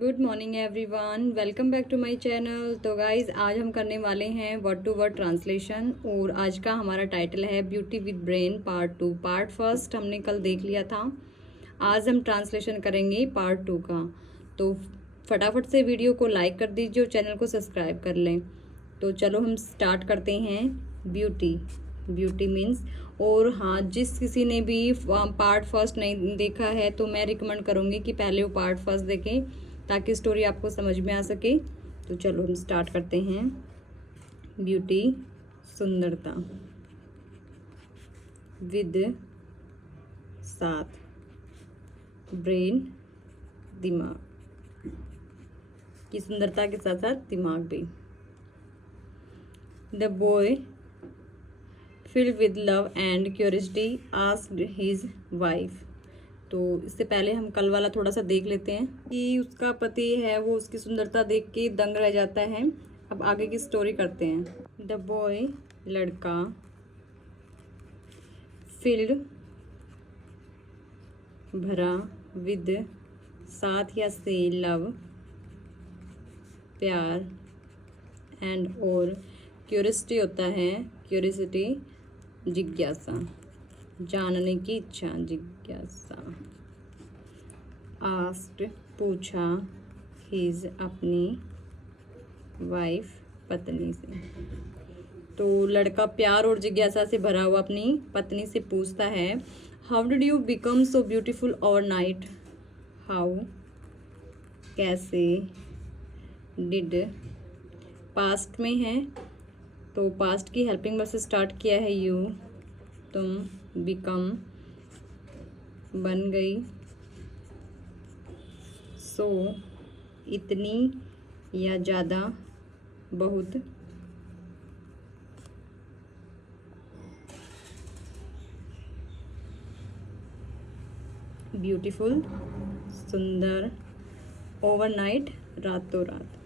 Good morning everyone, welcome back to my channel. तो guys आज हम करने वाले हैं वर्ड टू वर्ड ट्रांसलेशन और आज का हमारा टाइटल है beauty with brain part 2। Part first हमने कल देख लिया था, आज हम ट्रांसलेशन करेंगे पार्ट 2 का। तो फटाफट से वीडियो को लाइक कर दीजिए और चैनल को सब्सक्राइब कर लें। तो चलो हम स्टार्ट करते हैं। ब्यूटी, ब्यूटी मीन्स, और हाँ, जिस किसी ने भी पार्ट फर्स्ट नहीं देखा है तो मैं रिकमेंड करूँगी कि पहले वो पार्ट फर्स्ट देखें ताकि स्टोरी आपको समझ में आ सके। तो चलो हम स्टार्ट करते हैं। ब्यूटी सुंदरता, विद साथ, ब्रेन दिमाग, की सुंदरता के साथ साथ दिमाग भी। The boy filled with love and curiosity asked his wife। तो इससे पहले हम कल वाला थोड़ा सा देख लेते हैं कि उसका पति है वो उसकी सुंदरता देख के दंग रह जाता है। अब आगे की स्टोरी करते हैं। द बॉय लड़का, फिल्ड भरा, विद साथ या से, लव प्यार, एंड और क्यूरियोसिटी होता है, क्यूरियोसिटी जिज्ञासा, जानने की इच्छा, जिज्ञासा। आस्क्ड पूछा, हिज अपनी, वाइफ पत्नी से। तो लड़का प्यार और जिज्ञासा से भरा हुआ अपनी पत्नी से पूछता है, how did you become so beautiful overnight. How कैसे, डिड पास्ट में है तो पास्ट की हेल्पिंग वर्ब से स्टार्ट किया है यू, तुम, बिकम बन गई, सो इतनी या ज़्यादा, बहुत, ब्यूटीफुल सुंदर, ओवरनाइट रातों रात।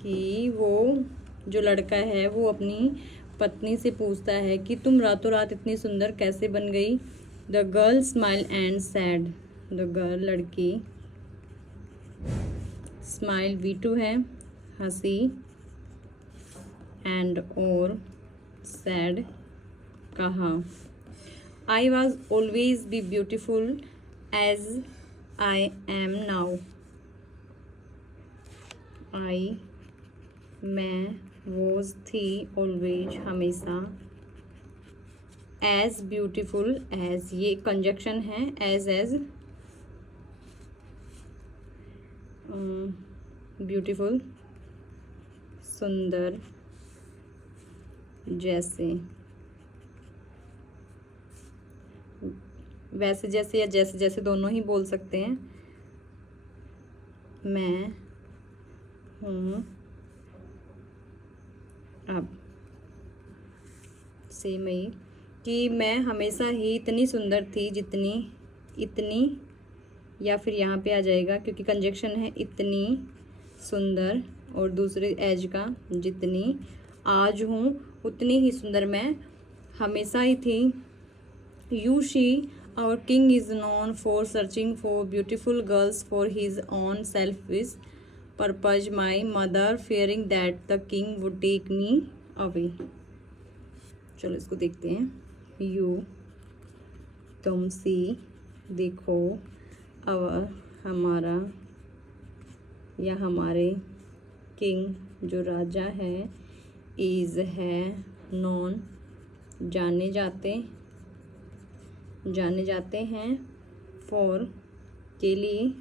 कि वो जो लड़का है वो अपनी पत्नी से पूछता है कि तुम रातों रात इतनी सुंदर कैसे बन गई। The girl smile and sad, the girl लड़की, स्माइल V2 है, हंसी, एंड और सैड कहा। I was always be beautiful as I am now. I मैं, वॉज थी, ऑलवेज हमेशा, एज ब्यूटीफुल, एज ये कंजक्शन है, एज ब्यूटीफुल सुंदर, जैसे, वैसे जैसे या जैसे जैसे दोनों ही बोल सकते हैं। मैं हूँ अब, सेम ही, कि मैं हमेशा ही इतनी सुंदर थी जितनी, इतनी या फिर यहाँ पे आ जाएगा क्योंकि कंजक्शन है, इतनी सुंदर और दूसरे एज का, जितनी, आज हूँ उतनी ही सुंदर मैं हमेशा ही थी। You she our king is known for searching for beautiful girls for his own selfish purpose, my mother fearing that the king would take me away. चलो इसको देखते हैं। यू तुम, सी देखो, अवर हमारा या हमारे, किंग जो राजा है, इज़ है, नॉन जाने जाते हैं, फॉर के लिए,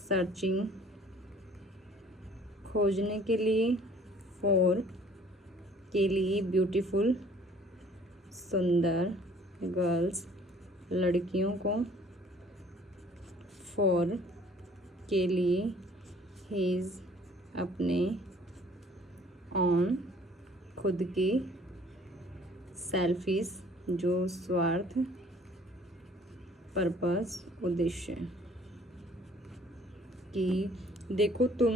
सर्चिंग खोजने के लिए, फॉर के लिए, ब्यूटीफुल सुंदर, गर्ल्स लड़कियों को, फॉर के लिए, हिज अपने, ऑन खुद के, सेल्फिश जो स्वार्थ, पर्पस उद्देश्य। कि देखो तुम,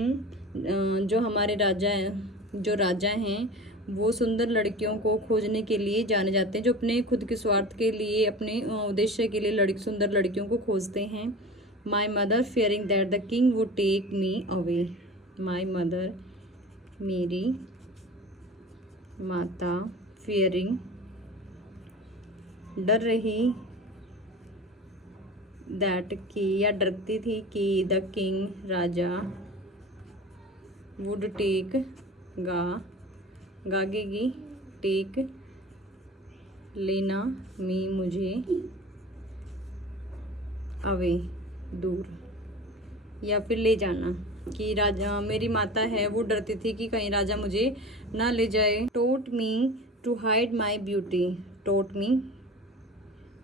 जो हमारे राजा हैं, जो राजा हैं वो सुंदर लड़कियों को खोजने के लिए जाने जाते हैं, जो अपने खुद के स्वार्थ के लिए, अपने उद्देश्य के लिए सुंदर लड़कियों को खोजते हैं। My mother fearing that the king would take me away. My mother मेरी माता fearing डर रही that की या डरती थी कि the king राजा would take गागेगी टेक लेना मी मुझे अवे दूर या फिर ले जाना कि राजा मेरी माता है वो डरती थी कि कहीं राजा मुझे ना ले जाए. Taught me to hide my beauty. Taught me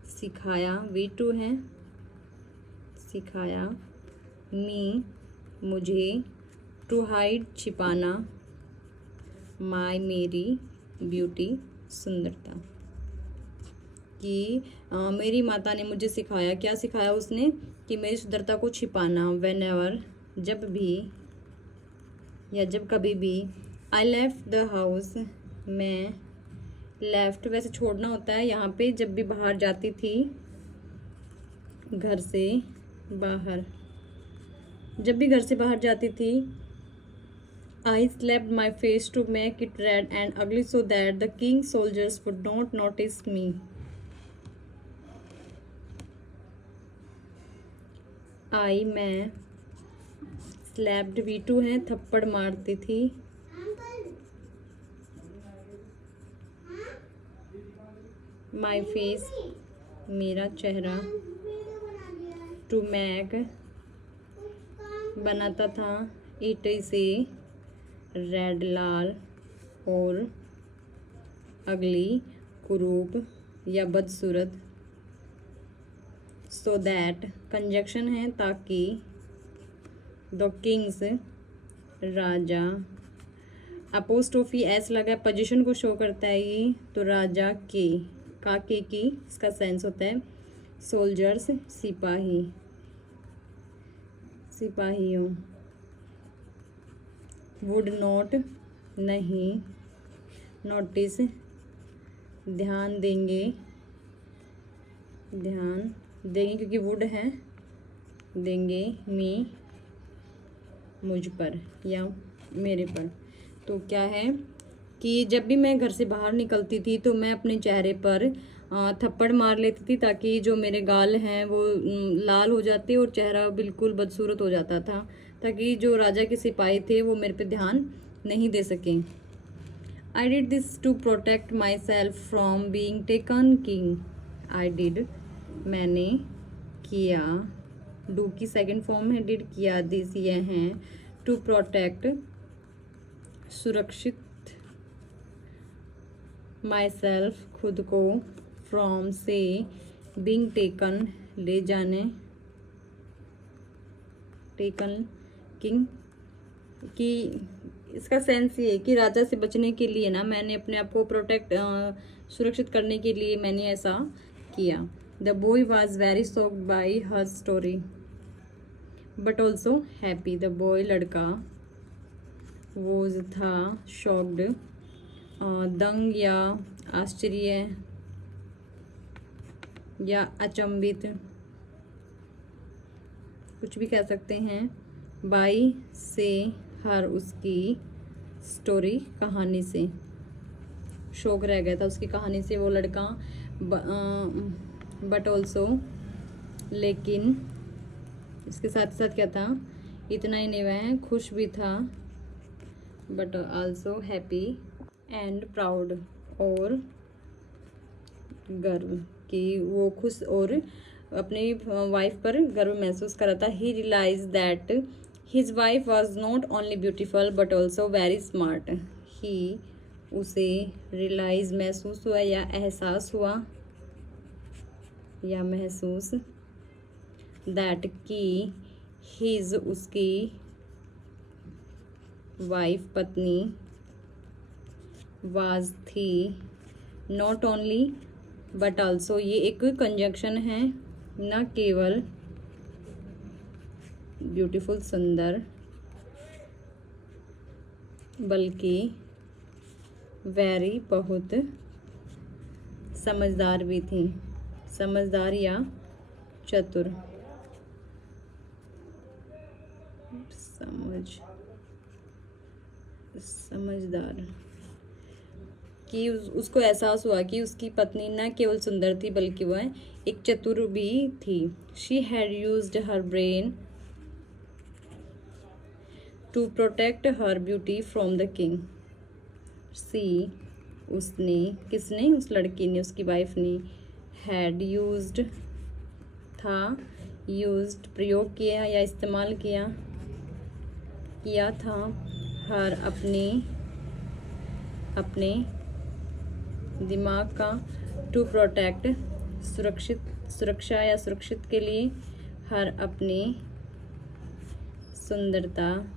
सिखाया वी टू है सिखाया मी मुझे टू हाइड छिपाना माई मेरी ब्यूटी सुंदरता कि मेरी माता ने मुझे सिखाया. क्या सिखाया उसने? कि मेरी सुंदरता को छिपाना. वेन एवर जब भी या जब कभी भी. आई लेफ्ट द हाउस मैं लेफ्ट वैसे छोड़ना होता है यहाँ पे. जब भी बाहर जाती थी घर से बाहर जब भी घर से बाहर जाती थी. I slapped my face to make it red and ugly so that the king's soldiers would not notice me. I मैं slapped V2 है थप्पड़ मारती थी. My face मेरा चेहरा. To make बनाता था it से रेड लाल और अगली कुरूप या बदसूरत. सो दैट कंजक्शन है ताकि. The Kings Raja apostrophe S लगा पोजीशन को शो करता है ये. तो राजा के काके की इसका सेंस होता है सोल्जर्स सिपाही सिपाहियों. वुड नॉट नहीं नोटिस ध्यान देंगे क्योंकि वुड है देंगे मी मुझ पर या मेरे पर. तो क्या है कि जब भी मैं घर से बाहर निकलती थी तो मैं अपने चेहरे पर थप्पड़ मार लेती थी ताकि जो मेरे गाल हैं वो लाल हो जाते और चेहरा बिल्कुल बदसूरत हो जाता था ताकि जो राजा के सिपाही थे वो मेरे पे ध्यान नहीं दे सकें. I did this to protect myself from being taken king. I did मैंने किया. डू की सेकंड फॉर्म है डिड. किया दिस यह हैं. टू प्रोटेक्ट सुरक्षित. माई सेल्फ खुद को. फ्रॉम से. बीइंग टेकन ले जाने. टेकन किंग कि इसका सेंस ये है कि राजा से बचने के लिए ना मैंने अपने आप को प्रोटेक्ट सुरक्षित करने के लिए मैंने ऐसा किया. The boy was very shocked by her story but also happy. The boy लड़का वॉज था शॉक्ड दंग या आश्चर्य या अचंभित कुछ भी कह सकते हैं. बाई से हर उसकी स्टोरी कहानी से. शौक रह गया था उसकी कहानी से वो लड़का. बट ऑल्सो लेकिन इसके साथ साथ क्या था इतना ही नहीं वह खुश भी था. But also happy and proud और गर्व कि वो खुश और अपनी वाइफ पर गर्व महसूस कर रहा था. He realize that his wife was not only beautiful but also very smart. He उसे रियलाइज महसूस हुआ या एहसास हुआ या महसूस. दैट की हिज उसकी वाइफ पत्नी. वाज थी. नॉट ओनली बट ऑल्सो ये एक कंजंक्शन है. न केवल ब्यूटीफुल सुंदर बल्कि वेरी बहुत समझदार भी थी. समझदार या चतुर. समझदार, कि उसको एहसास हुआ कि उसकी पत्नी न केवल सुंदर थी बल्कि वह एक चतुर भी थी। She had used her brain to protect her beauty from the king. See, उसने, किसने, उस लड़की ने, उसकी वाइफ ने, हैड यूज्ड, था, यूज्ड प्रयोग किया या इस्तेमाल किया था, हर, अपने दिमाग का, टू प्रोटेक्ट सुरक्षा या सुरक्षित के लिए, हर अपनी सुंदरता,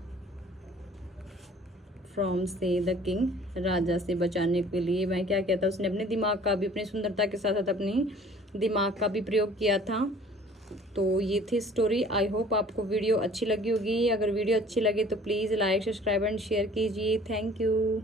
फ्रॉम से द किंग, राजा से बचाने के लिए। मैं क्या कहता, उसने अपने दिमाग का भी, अपनी सुंदरता के साथ साथ अपनी दिमाग का भी प्रयोग किया था। तो ये थी स्टोरी। आई होप आपको वीडियो अच्छी लगी होगी। अगर वीडियो अच्छी लगे तो please like, subscribe and share कीजिए। Thank you.